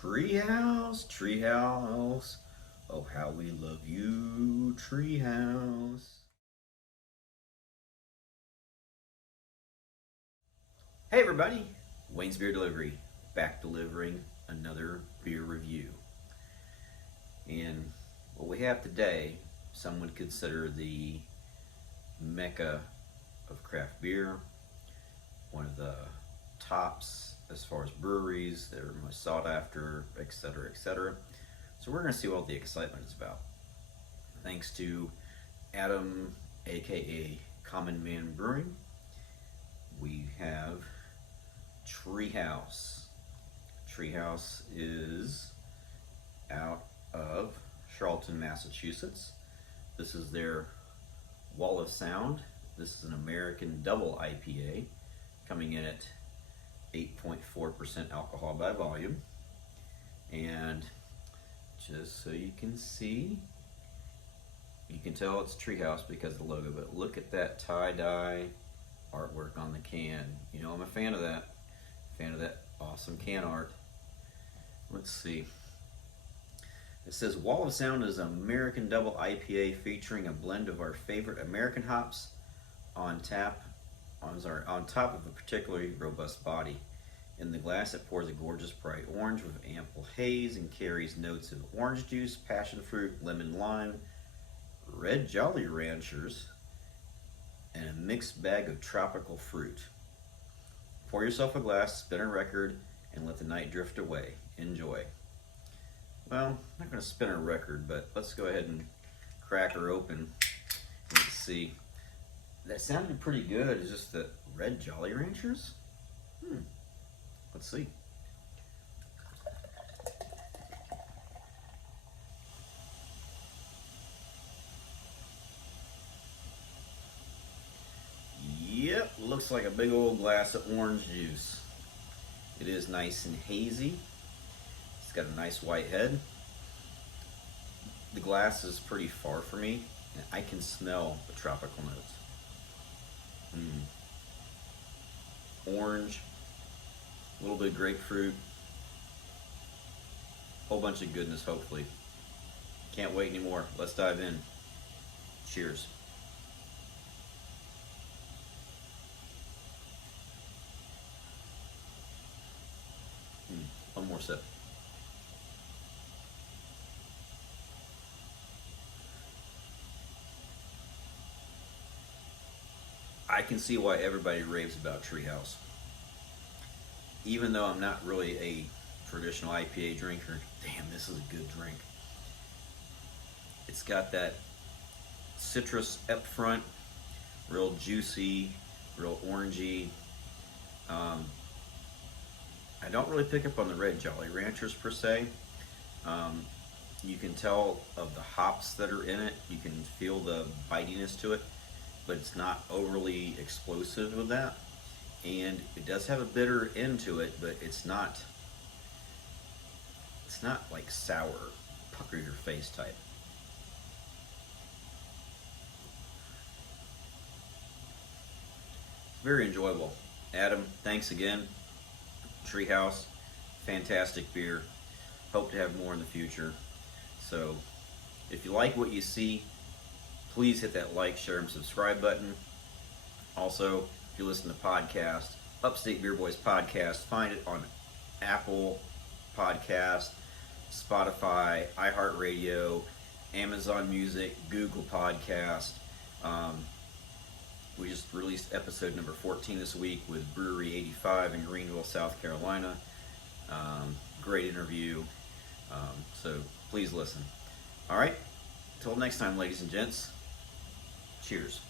Treehouse, Treehouse, oh how we love you, Treehouse. Hey everybody, Wayne's Beer Delivery, back delivering another beer review. And what we have today, some would consider the mecca of craft beer, one of the tops as far as breweries that are most sought after, etc., etc. So we're going to see what the excitement is about. Thanks to Adam, aka Common Man Brewing, we have Treehouse. Treehouse is out of Charlton, Massachusetts. This is their Wall of Sound. This is an American double IPA coming in at 8.4% alcohol by volume. And just so you can see, you can tell it's Treehouse because of the logo, but look at that tie-dye artwork on the can. You know I'm a fan of that. Fan of that awesome can art. Let's see. It says Wall of Sound is an American double IPA featuring a blend of our favorite American hops on top of a particularly robust body. In the glass it pours a gorgeous bright orange with ample haze and carries notes of orange juice, passion fruit, lemon lime, red Jolly Ranchers, and a mixed bag of tropical fruit. Pour yourself a glass, spin a record, and let the night drift away. Enjoy. Well, I'm not going to spin a record, but let's go ahead and crack her open. Let's see. That sounded pretty good. Is this the red Jolly Ranchers? Let's see. Yep, looks like a big old glass of orange juice. It is nice and hazy. It's got a nice white head. The glass is pretty far from me, and I can smell the tropical notes. Orange, a little bit of grapefruit, whole bunch of goodness, hopefully. Can't wait anymore. Let's dive in. Cheers. One more sip. I can see why everybody raves about Treehouse. Even though I'm not really a traditional IPA drinker, damn, this is a good drink. It's got that citrus up front, real juicy, real orangey. I don't really pick up on the red Jolly Ranchers per se. You can tell of the hops that are in it. You can feel the bitiness to it, but it's not overly explosive with that. And it does have a bitter end to it, but it's not like sour, pucker your face type. Very enjoyable. Adam, thanks again. Treehouse, fantastic beer. Hope to have more in the future. So if you like what you see, please hit that like, share, and subscribe button. Also, if you listen to podcasts, Upstate Beer Boys Podcast, find it on Apple Podcast, Spotify, iHeartRadio, Amazon Music, Google Podcast. We just released episode number 14 this week with Brewery 85 in Greenville, South Carolina. Great interview. So please listen. All right. Until next time, ladies and gents. Cheers.